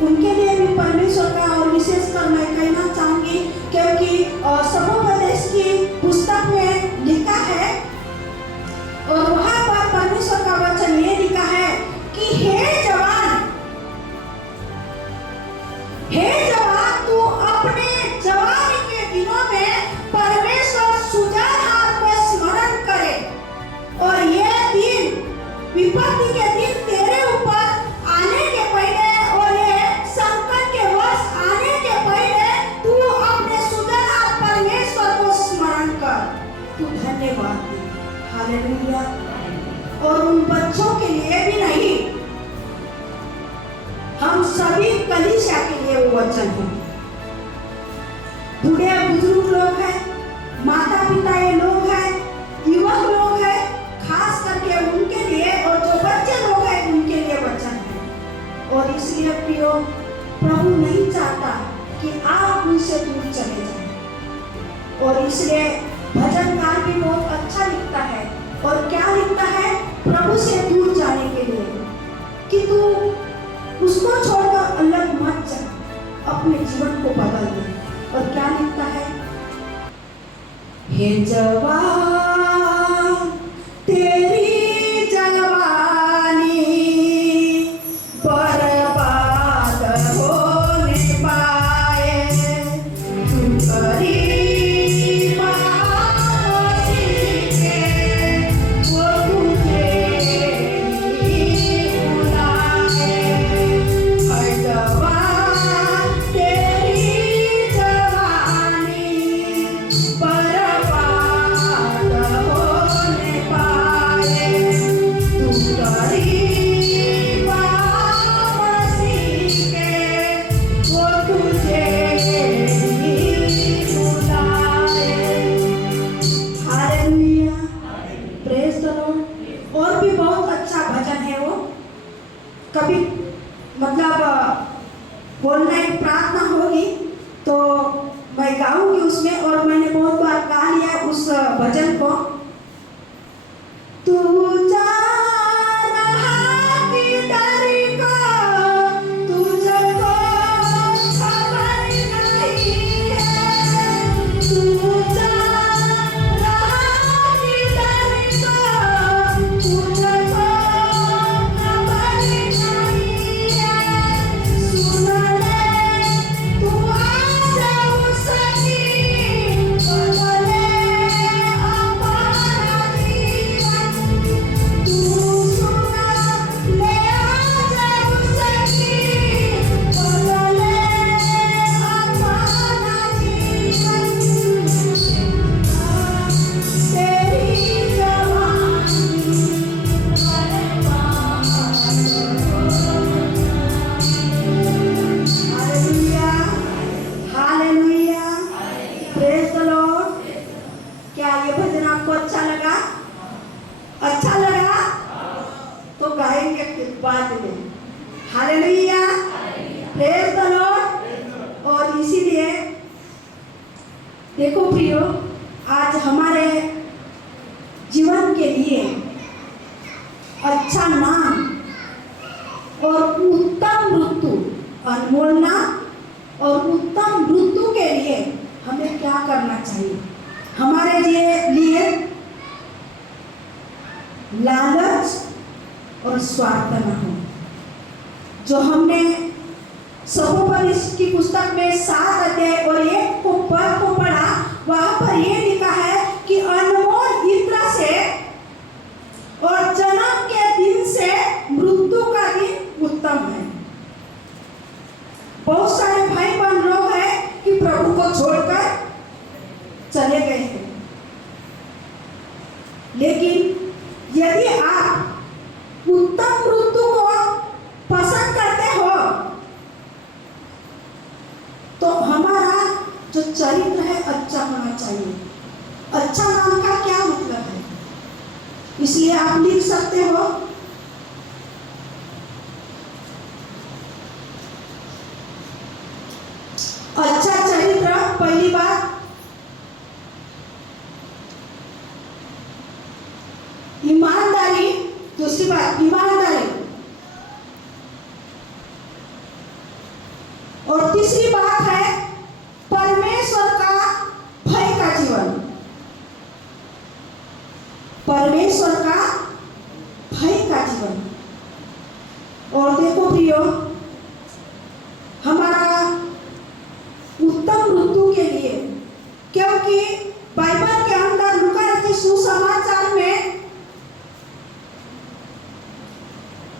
उनके लिए भी परमेश्वर का, और विशेषकर मैं कहना चाहूंगी क्योंकि सबोपदेश की पुस्तक में लिखा है और वहां पर परमेश्वर का वचन ये लिखा है कि हे जवान, तू अपने जवानी के दिनों में परमेश्वर सुजानहार को स्मरण करे, और ये दिन, विपत्ति के दिन तेरे ऊपर आने के पहले और ये संकट के वर्ष आने के पहले तू अपने सुजानहार परमेश्वर को स्मरण कर, तू धन्यवाद दे। हालेलुया। और उन बच्चों के लिए भी नहीं, हम सभी कलीसिया के लिए वो वचन है। बूढ़े बुजुर्ग लोग हैं, माता पिता ये लोग हैं, युवक लोग हैं, खास करके उनके लिए, और जो बच्चे लोग हैं उनके लिए वचन है। और इसलिए प्रियो, प्रभु नहीं चाहता कि आप उनसे दूर चले जाएं, और इसलिए भजनकार भी बहुत अच्छा लिखता है। और क्या लिखता है? प्रभु से दूर जाने के लिए कि तू उसको छोड़कर अलग मत जा, अपने जीवन को बदल दे। और क्या लिखता है? हे जवान, तेरी जवानी बर्बाद होने पाए, तू करीब आके वो तुझे बुलाए। हर जवान, तेरी जवानी बर्बाद होने पाए, तू करीब आ मसीह के, वो तुझे बुलाए। Hallelujah, praise the Lord. और भी बहुत अच्छा भजन है वो। कभी मतलब बोलना एक प्रार्थना होगी तो मैं गाऊंगी उसमें, और मैंने बहुत बार गा लिया उस भजन को। तू जान किधर को, तुझको खबर नहीं है। तू जान किधर को, तुझको खबर नहीं है। सुन ले, तू आज उसकी बदले अपना जीवन। तू सुन ले, आज उसकी बदले अपना जीवन। तेरी जवानी hallelujah, hallelujah, praise the Lord. क्या ये भजन आपको अच्छा लगा? अच्छा लगा तो गाएंगे बाद में। Hallelujah, praise the Lord. और इसीलिए देखो प्रियो, आज हमारे जीवन के लिए अच्छा नाम और उत्तम ऋतु, अनमोल नाम और उत्तम ऋतु के लिए हमें क्या करना चाहिए? हमारे लिए लालच और स्वार्थ न हो। जो हमने सबोपदेश की पुस्तक में 7 अध्याय और 1 को पढ़ा, वहां पर ये लिखा है कि अनमोल इत्र से और जन्म के दिन से मृत्यु का दिन उत्तम है। बहुत सारे भाई बहन लोग हैं कि प्रभु को छोड़कर चले गए हैं, लेकिन यदि आप उत्तम ऋतु को पसंद करते हो तो हमारा जो चरित्र है अच्छा होना चाहिए। अच्छा नाम का क्या मतलब है? इसलिए आप लिख सकते हो, अच्छा चरित्र, पहली बात ईमानदारी, दूसरी बात ईमानदारी, और तीसरी बात है परमेश्वर का भय का जीवन। परमेश्वर का भय का जीवन। और देखो प्रियो, हमारा उत्तम ऋतु के लिए, क्योंकि बाइबल के अंदर लूका रचित सुसमाचार में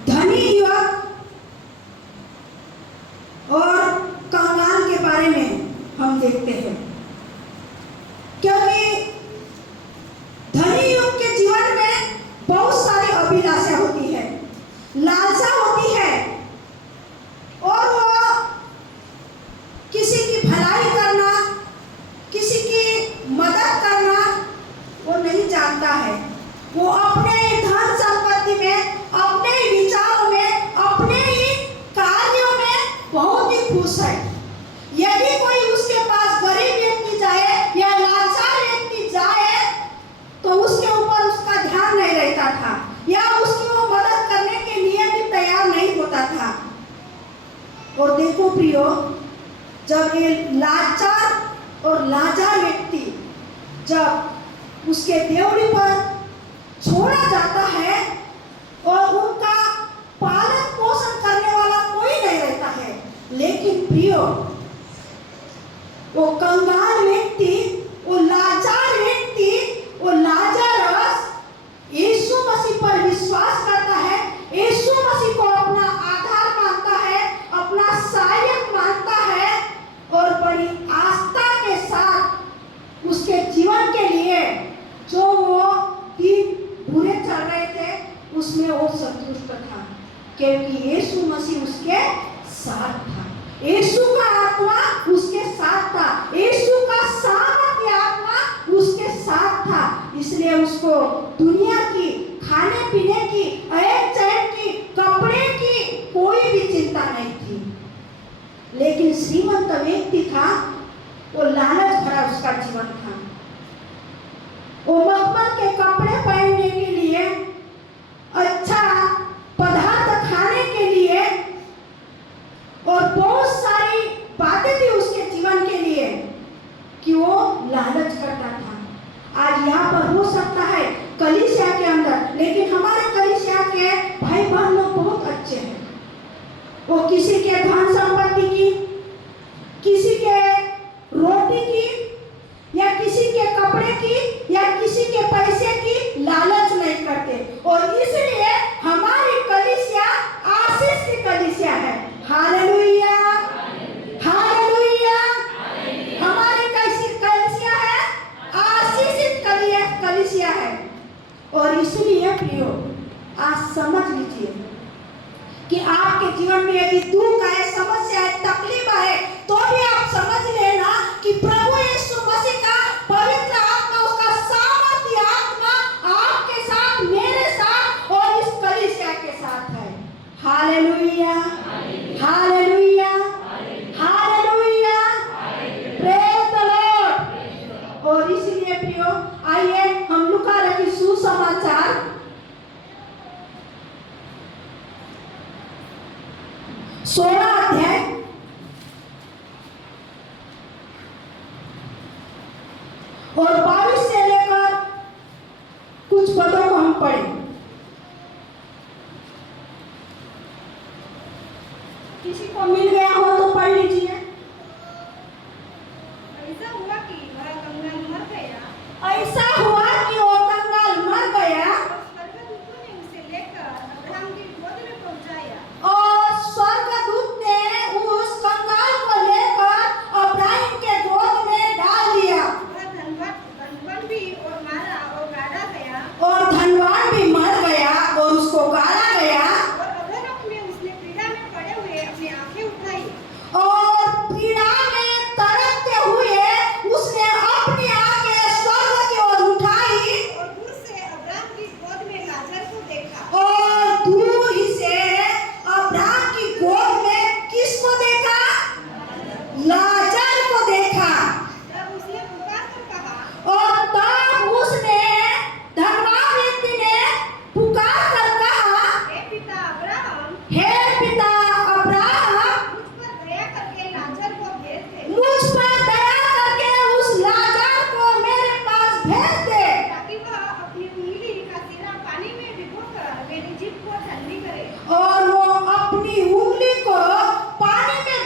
धनी युवक और कंगाल के बारे में हम देखते हैं। क्योंकि धनी युवक के जीवन में बहुत सारी अभिलाषा होती है, लालसा होती है, और वो किसी की भलाई करना, किसी की मदद करना वो नहीं जानता है। वो अपने धन संपत्ति में, अपने विचारों में, अपने ही कार्यों में बहुत ही खुश है। यदि कोई उसके पास गरीब व्यक्ति जाए या लाचार व्यक्ति जाए तो उसके ऊपर उसका ध्यान नहीं रहता था, या उसकी वो मदद करने के लिए भी तैयार नहीं होता था। और देखो प्रियो, जब ये लाचार और लाचार व्यक्ति जब उसके देवड़ी पर छोड़ा जाता है और उनका पालन पोषण करने वाला कोई नहीं रहता है, लेकिन प्रियो वो कंगाल व्यक्ति, वो लाचार व्यक्ति, वो लाजरस यीशु मसीह पर विश्वास करता है, यीशु मसीह को अपना आधार मानता है, अपना सहायक मानता है, और बड़ी आस्था के साथ उसके जीवन के लिए जो वो दिन बुरे चल रहे थे उसमें वो संतुष्ट था, क्योंकि यीशु मसीह उसके साथ था। यीशु का आत्मा उसके साथ था, यीशु का सामर्थ्य आत्मा उसके साथ था। इसलिए उसको दुनिया की, खाने पीने की, ऐश चैन की, कपड़े की कोई भी चिंता नहीं थी। लेकिन श्रीमंत व्यक्ति था, वो लालच भरा उसका जीवन था। वो मखमल के कपड़े पहनने के लिए, अच्छा पदार्थ खाने के लिए, और बहुत सारी बातें थी उसके जीवन के लिए कि वो लालच करता था। आज यहाँ पर हो सकता है कलीसिया के अंदर, लेकिन हमारे कलीसिया के भाई बहन लोग बहुत अच्छे हैं। वो किसी के धन संपत्ति की, किसी के रोटी की, या किसी के कपड़े की, या किसी के पैसे की लालच नहीं करते, और इसलिए हमारी कलीसिया आशीष की कलीसिया है। Hallelujah, hallelujah. हमारी कैसी कलीसिया है? आशीषित कलीसिया है। और इसलिए प्रियो, आज समझ लीजिए कि आपके जीवन में यदि दुख है, समस्या है, तकलीफ है, तो भी आप समझ लेना कि प्रभु यीशु मसीह का पवित्र आत्मा, उसका सामर्थ्य आत्मा आपके साथ, मेरे साथ और इस कलीसिया के साथ है। Hallelujah, hallelujah, hallelujah, praise the Lord. और इसलिए प्रियो, आइए हम लूका रचित सुसमाचार 16 अध्याय और 22 से लेकर कुछ पदों को हम पढ़ें। किसी को मिल गया हो तो पढ़ लीजिए। ऐसा हुआ कि वह कंगाल मर गया, ऐसा हुआ कि वो कंगाल मर गया स्वर्गदूतों ने उसे लेकर अब्राहम की गोद में पहुंचाया, और स्वर्गदूत ने उस कंगाल को लेकर अब्राहम के गोद में डाल दिया। वह धनवान भी और मारा और गाड़ा गया, और धनवान भी मर गया और उसको गाड़ा गया। और अब्राहम ने उसने पीड़ा में पड़े हुए अपनी आंखें उठाई, और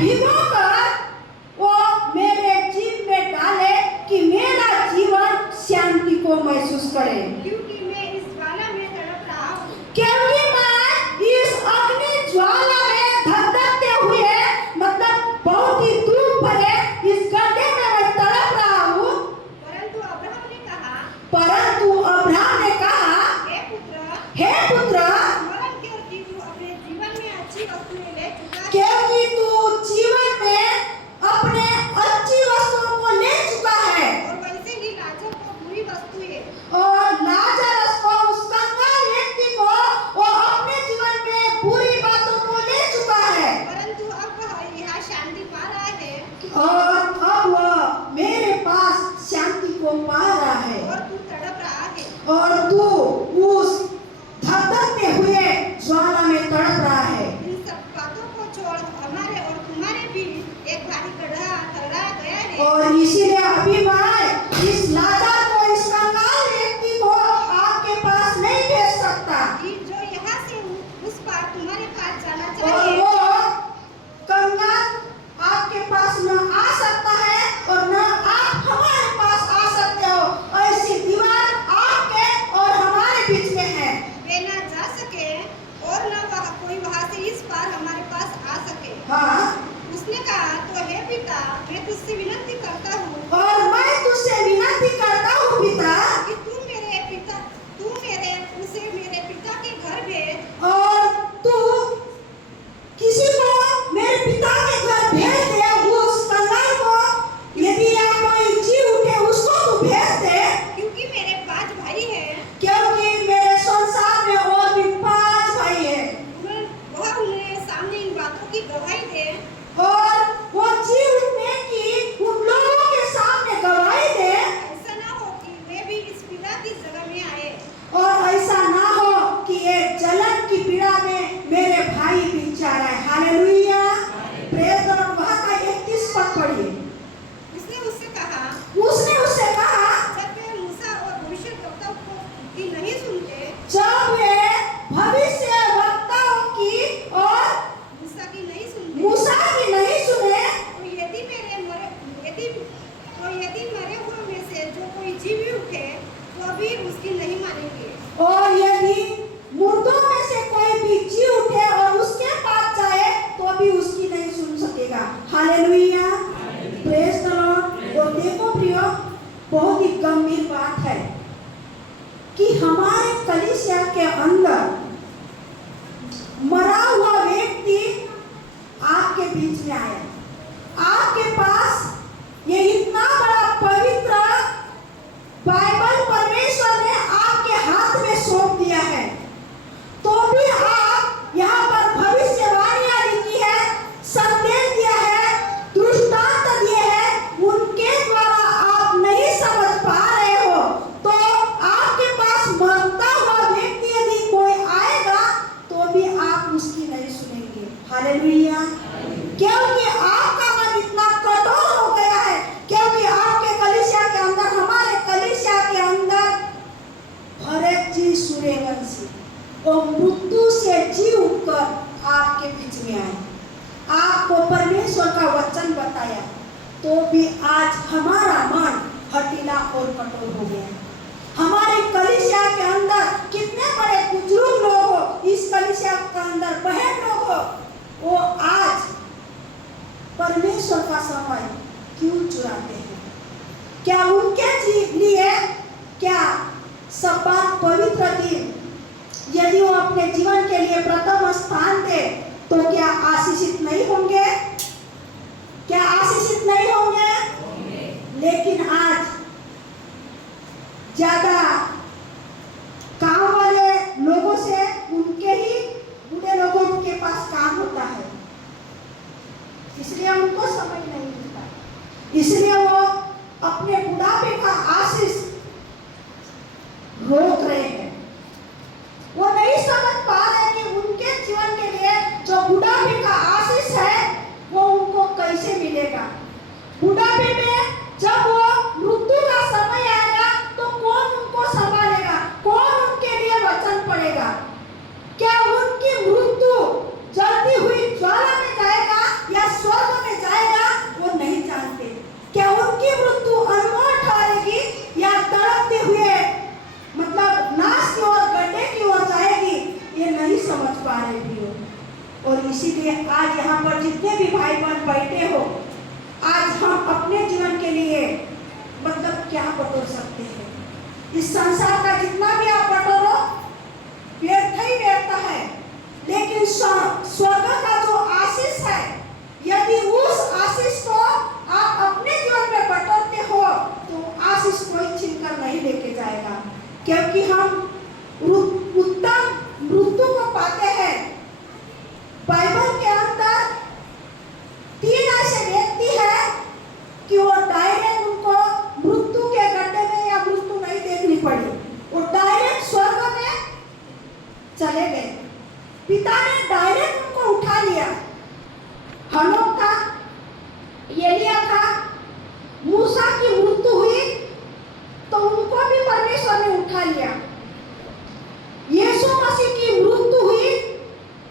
भिगोकर वो मेरे जीव में डाले कि मेरा जीवन शांति को महसूस करे। क्योंकि मैं इस ज्वाला में तड़प रहा हूँ। क्योंकि मैं इस अग्नि ज्वाला में धधकते हुए मतलब बहुत ही धूप भरे इस गड्ढे में मैं तड़प रहा हूँ। परंतु अब्राहम ने कहा, हे पुत्र, स्मरण कर कि तू अपने जीवन में अच्छी वस्तुएं ले चुका है। क्योंकि तू जीवन में अपने अच्छी वस्तुओं को ले चुका है और वैसे ही लाजर को बुरी वस्तुएं, और लाजरस को उस कंगाल व्यक्ति को वो अपने जीवन में बुरी बातों को ले चुका है। परंतु अब वह यहाँ शांति पा रहा है और अब वह मेरे पास शांति को पा रहा है और तू तड़प रहा है। और तू उस धधकते हुए ज्वाला में तड़प रहा है। इन सब बातों को छोड़ हमारे और तुम्हारे बीच एक भारी गड्ढा ठहराया गया है। और इसीलिए अभी मैं इस लाचार को, इस कंगाल व्यक्ति को आपके पास नहीं भेज सकता। कि जो यहाँ से उस पार तुम्हारे पास जाना और चाहिए, वो कंगाल आपके पास न आ सकता है और न आप हमारे पास आ सकते हो। ऐसी दीवार आपके और हमारे बीच में है। वे ना जा सके और न वह कोई वहाँ से इस पार हमारे पास आ सके। हाँ, उसने कहा, तो हे पिता, मैं तुझसे विनती करता हूँ और मैं तुझसे विनती करता हूँ पिता कि तू मेरे पिता के घर भेज और तू किसी को मेरे पिता के घर भेज दे। उस कंगाल को यदि या कोई जीव उठे उसको तू भेज दे, क्योंकि मेरे 5 भाई हैं। क्योंकि मेरे संसार में और भी 5 भाई है। वह उन्हें सामने इन बातों की गवाही दे और वो जीव उठने की उन लोगों के सामने गवाही दे। ऐसा ना हो कि वे भी इस पीड़ा की जगह में आए और ऐसा ना हो कि ये जलन की पीड़ा में मेरे भाई भी जा रहा है। Hallelujah, praise the Lord. वहाँ का 31 पद पढ़िए। उसने उससे कहा, जब वे मूसा और भविष्यद्वक्ताओं की नहीं सुनते, जब वे भविष्यवक्ताओं की और मूसा की नहीं सुनते, मूसा की नहीं सुने, तो यदि मरे हुए में से जो कोई जीवी उठे तो भी उसकी नहीं मानेंगे। और यदि मुर्दों में से कोई भी जी उठे और उसके पास जाए तो भी उसकी नहीं सुन सकेगा। Hallelujah, praise the Lord. और देखो प्रियो, बहुत ही गंभीर बात है कि हमारे कलीसिया के अंदर मरा हुआ व्यक्ति आपके बीच में आया, आपके पास ये इतना बड़ा पवित्र बाइबल परमेश्वर ने आपके हाथ में सौंप दिया है, तो भी आप यहाँ पर भविष्यवाणियां लिखी है, संदेश दिया है, दृष्टांत दिए हैं, उनके द्वारा आप नहीं समझ पा रहे हो, तो आपके पास मरता हुआ व्यक्ति यदि कोई आएगा तो भी आप उसकी नहीं सुनेंगे। हालेलुया, क्योंकि आपका मन इतना कठोर हो गया है, क्योंकि आपके कलीसिया के अंदर, हमारे कलीसिया के अंदर हर एक चीज सूर्यवंशी और मृत्यु से जी उठकर आपके बीच में आए, आपको परमेश्वर का वचन बताया, तो भी आज हमारा मन हठीला और कठोर हो गया। हमारे कलीसिया के अंदर कितने बड़े बुजुर्ग लोग हो, इस कलीसिया के अंदर बहन लोग हो, वो आज परमेश्वर का समय क्यों चुराते हैं? क्या उनके लिए क्या सब्बात पवित्र दिन यदि वो अपने जीवन के लिए प्रथम स्थान दे तो क्या आशीषित नहीं होंगे? क्या आशीषित नहीं होंगे? लेकिन आज ज्यादा काम वाले लोगों से उनके ही बूढ़े लोगों के पास काम होता है, इसलिए उनको समय नहीं मिलता, इसलिए वो अपने बुढ़ापे का आशीष रोक रहे हैं। वो नहीं समझ पा रहे कि उनके जीवन के लिए जो बुढ़ापे का आशीष है वो उनको कैसे मिलेगा। बुढ़ापे में जब वो मृत्यु का समय आएगा तो कौन उनको संभालेगा, कौन उनके लिए वचन पड़ेगा? क्या उनकी मृत्यु जलती हुई ज्वाला में जाएगा या स्वर्ग और इसीलिए आज यहाँ पर जितने भी भाई बहन बैठे हो, आज हम अपने जीवन के लिए मतलब क्या बटोर सकते हैं? इस संसार का जितना भी आप बटोरो व्यर्थ ही व्यर्थ है, लेकिन स्वर्ग का जो आशीष है, यदि उस आशीष को आप अपने जीवन में बटोरते हो तो आशीष कोई छीनकर नहीं लेके जाएगा, क्योंकि हम उत्तम मृत्यु को पाते हैं। बाइबल के अंदर 3 ऐसे व्यक्ति हैं कि वो डायरेक्ट उनको मृत्यु के गड्ढे में या मृत्यु नहीं देखनी पड़ी, वो डायरेक्ट स्वर्ग में चले गए। पिता ने डायरेक्ट उनको उठा लिया। हनोक था, एलिया था, मूसा की मृत्यु हुई तो उनको भी परमेश्वर ने उठा लिया। यीशु मसीह की मृत्यु हुई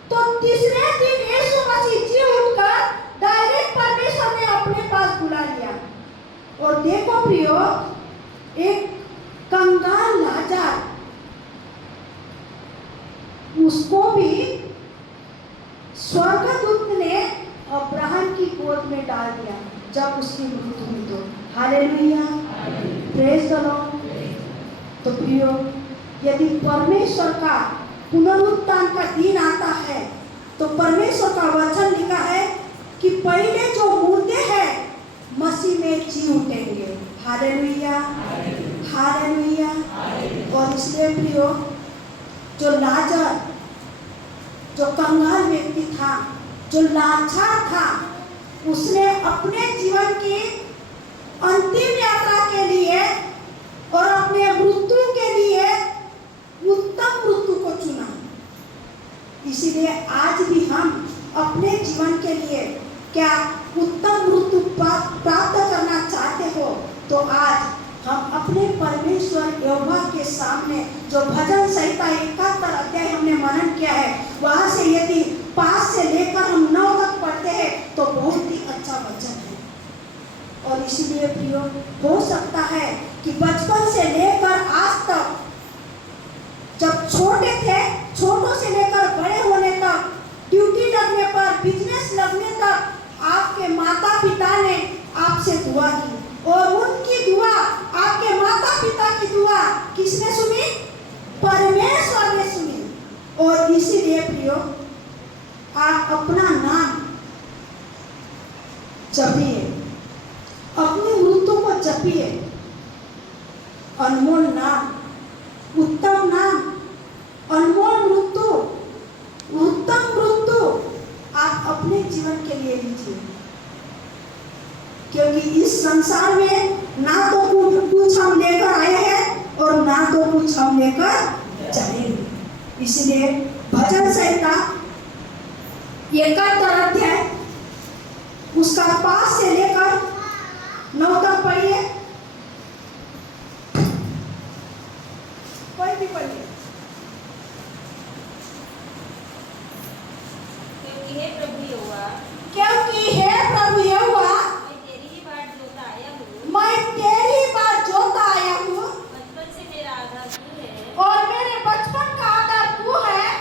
तो तीसरे दिन यीशु मसीह जी उठकर डायरेक्ट परमेश्वर ने अपने पास बुला लिया। और देखो प्रियो, एक कंगाल लाजर, उसको भी स्वर्गदूत ने अब्राहम की गोद में डाल दिया जब उसकी मृत्यु हुई। तो हालेलुया, प्रेज द लॉर्ड। तो प्रियो, यदि परमेश्वर का पुनरुत्थान का दिन आता है तो परमेश्वर का वचन लिखा है कि पहले जो मुर्दे हैं मसीह में जी उठेंगे। Hallelujah, hallelujah. और इसलिए प्रियो, जो लाजर, जो कंगाल व्यक्ति था, जो लाचार था, उसने अपने जीवन की अंतिम यात्रा के लिए और अपने मृत्यु के लिए उत्तम मृत्यु को चुना। इसीलिए आज भी हम अपने जीवन के लिए क्या उत्तम मृत्यु प्राप्त करना चाहते हो तो आज हम अपने परमेश्वर यहोवा के सामने, जो भजन संहिता 71 अध्याय हमने मनन किया है, वहां से यदि 5 से लेकर हम 9 तक पढ़ते हैं तो बहुत ही अच्छा वचन है। और इसलिए प्रियो, हो सकता है कि बचपन से लेकर आज तक, जब छोटे थे, छोटों से लेकर बड़े होने तक, ड्यूटी लगने पर, बिजनेस लगने तक आपके माता पिता ने आपसे दुआ की, और उनकी दुआ, आपके माता पिता की दुआ किसने सुनी? परमेश्वर ने सुनी। और इसीलिए प्रियो, आप अपना नाम जपिए, अपनी मृत्यु को जपिए। अनमोल नाम, उत्तम नाम, अनमोल मृत्यु, उत्तम मृत्यु आप अपने जीवन के लिए लीजिए, क्योंकि इस संसार में ना तो कुछ हम लेकर आए हैं और ना तो कुछ हम लेकर जाएंगे। इसलिए भजन संहिता 71 अध्याय उसका 5 से लेकर 9 तक पढ़िए, कोई भी पढ़िए। क्योंकि हे प्रभु यहोवा, क्योंकि हे प्रभु यहोवा, मैं तेरी ही बाट जोता आया हूँ, मैं तेरी बाट जोता आया हूँ, बचपन से मेरा आधार तू है, और मेरे बचपन का आधार तू है।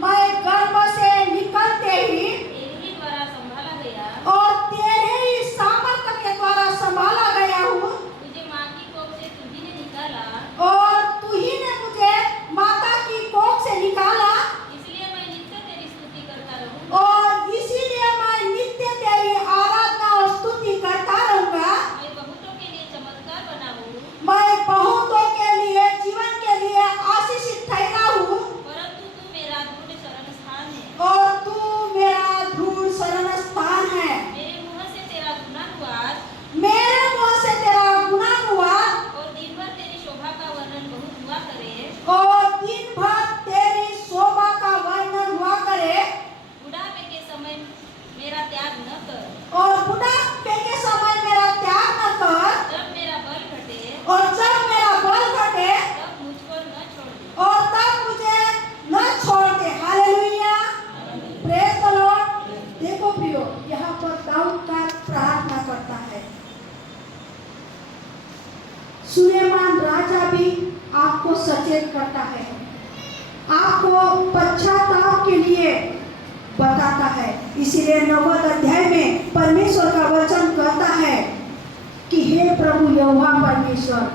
मैं गर्भ से निकलते ही तेरे ही द्वारा संभाला गया, और तेरे ही सामर्थ्य के द्वारा संभाला गया हूँ। तुझे माँ की कोख से तुझी ने निकाला, और तू ही ने मुझे माता की कोख से निकाला, इसलिए मैं नित्य तेरी स्तुति करता रहूँगा, और इसीलिए मैं नित्य तेरी आराधना और स्तुति करता रहूँगा। मैं बहुतों के लिए चमत्कार बना हूँ, मैं बहुतों के लिए, जीवन के लिए आशीषित ठहरा हूँ, परंतु तू मेरा दृढ़ शरण स्थान है, और तू मेरा दृढ़ शरण स्थान है। मेरे मुँह से तेरा गुणानुवाद, मेरे मुँह से तेरा गुणानुवाद, और दिन भर तेरी शोभा का वर्णन बहुत हुआ करे, और दिन भर तेरी शोभा का वर्णन हुआ करे। बुढ़ापे के समय मेरा त्याग न कर, और बुढ़ापे के समय मेरा त्याग न कर, जब मेरा बल घटे, और जब मेरा बल घटे, तब मुझको न छोड़ दे। और तब मुझे न छोड़ दे। Hallelujah, praise the Lord. देखो प्रियो, यहाँ पर दाऊद का प्रार्थना करता है। सुलेमान राजा भी आपको सचेत करता है, आपको पश्चाताप के लिए बताता है। इसीलिए 9वें अध्याय में परमेश्वर का वचन कहता है कि हे प्रभु यहोवा परमेश्वर,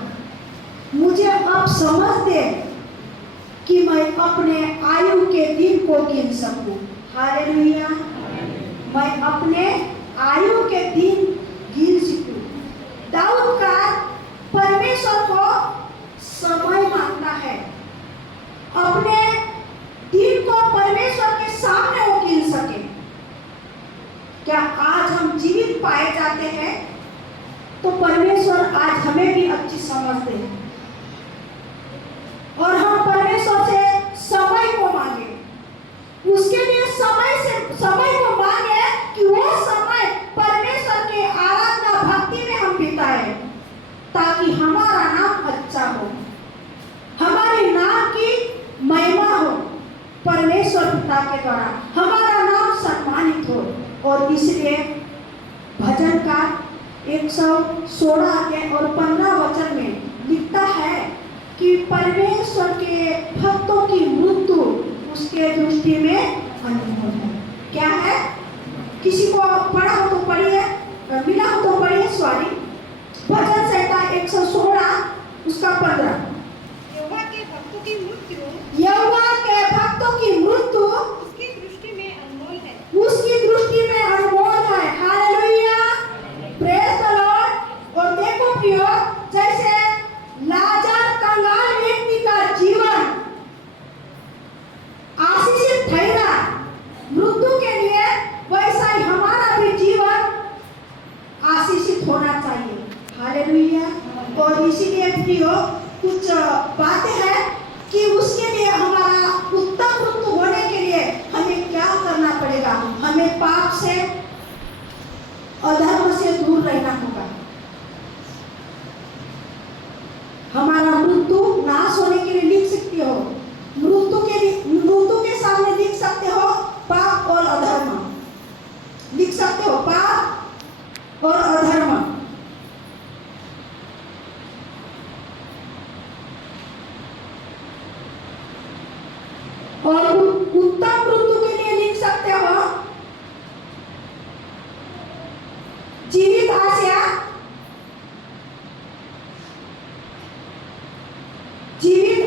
मुझे अब समझ दे कि मैं अपने आयु के दिन को गिन सकूं। हालेलुया। मैं अपने आयु के दिन गिन सकूं। दाऊद का परमेश्वर को समय मांगता है, अपने दिन को परमेश्वर के सामने वो गिन सके। क्या आज हम जीवित पाए जाते हैं तो परमेश्वर आज हमें भी अच्छी समझ दे और हम परमेश्वर से समय को मांगे, उसके लिए समय को मांगे कि वो समय परमेश्वर के आराधना भक्ति में हम बिताए, ताकि हमारा नाम अच्छा हो, हमारे नाम की महिमा हो, परमेश्वर पिता के द्वारा हमारा नाम सम्मानित हो। और इसलिए भजन का 116 के और 15 वचन में लिखता है कि परमेश्वर के भक्तों की मृत्यु उसके दृष्टि में अनमोल है। क्या है? किसी को पढ़ा हो तो पढ़िए, मिला हो तो पढ़िए। सॉरी, भजन संहिता 116 उसका 15। यहोवा के भक्तों की मृत्यु उसकी दृष्टि में अनमोल है। उसकी दृष्टि में अनमोल है। Hallelujah, praise the Lord. और देखो प्रियो, जैसे लाजर कंगाल व्यक्ति का जीवन आशीषित ठहरा मृत्यु के लिए, वैसा ही हमारा भी जीवन आशीषित होना चाहिए। हालेलुया। और इसीलिए प्रियो कुछ बातें हैं कि उसके लिए हमारा उत्तम मृत्यु होने के लिए हमें क्या करना पड़ेगा। हमें पाप से, अधर्म से दूर रहना होगा। हमारा मृत्यु नाश होने के लिए लिख सकते हो, मृत्यु के सामने लिख सकते हो पाप और अधर्म, लिख सकते हो पाप और अधर्म। और उत्तम मृत्यु के लिए लिख सकते हो जीवित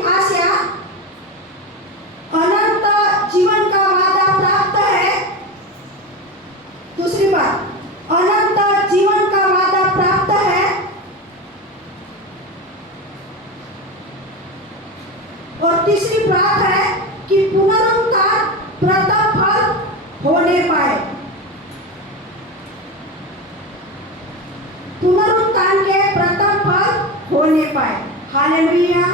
आशा, अनंत जीवन का वादा प्राप्त है। दूसरी बात, अनंत जीवन का वादा प्राप्त है। और तीसरी बात है कि पुनरुत्थान प्रथम फल होने पाए, पुनरुत्थान के प्रथम फल होने पाए। Hallelujah,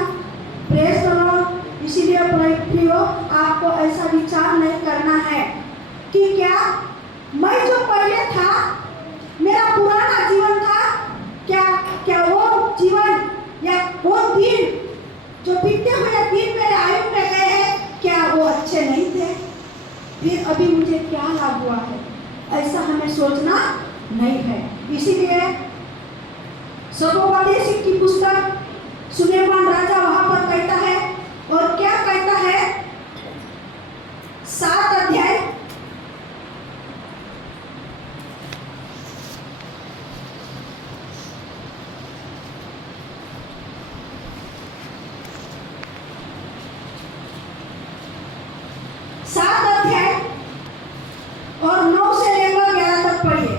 praise the Lord. इसीलिए प्रियो, आपको ऐसा विचार नहीं करना है कि क्या मैं जो पहले था, मेरा पुराना जीवन था, क्या वो जीवन या वो दिन जो बीते हुए दिन मेरे आयु में गए हैं, क्या वो अच्छे नहीं थे? फिर अभी मुझे क्या लाभ हुआ है? ऐसा हमें सोचना नहीं है। इसीलिए सलोमन की पुस्तक सुलेमान राजा वहां पर कहता है, और क्या कहता है? 7 अध्याय और 9 से लेकर 11 तक पढ़िए।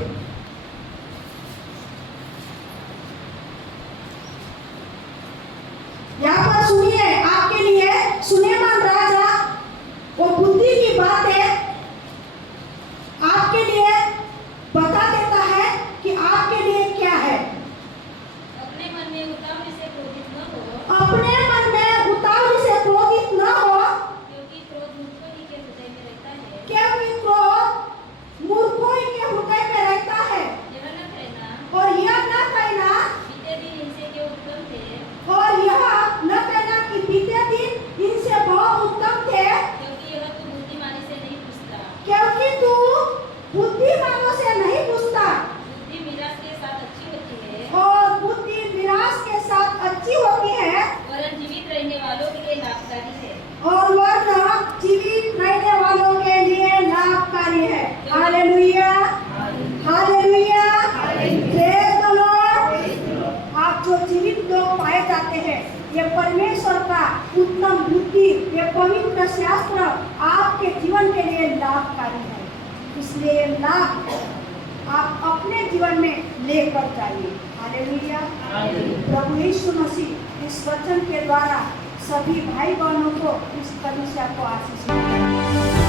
यहाँ पर सुनिए, आपके लिए सुलेमान राजा वो बुद्धि की बात है इसलिए ये लाभ आप अपने जीवन में लेकर जाइए। हालेलुया। प्रभु यीशु मसीह इस वचन के द्वारा सभी भाई बहनों को इस कलीसिया को आशीष दें।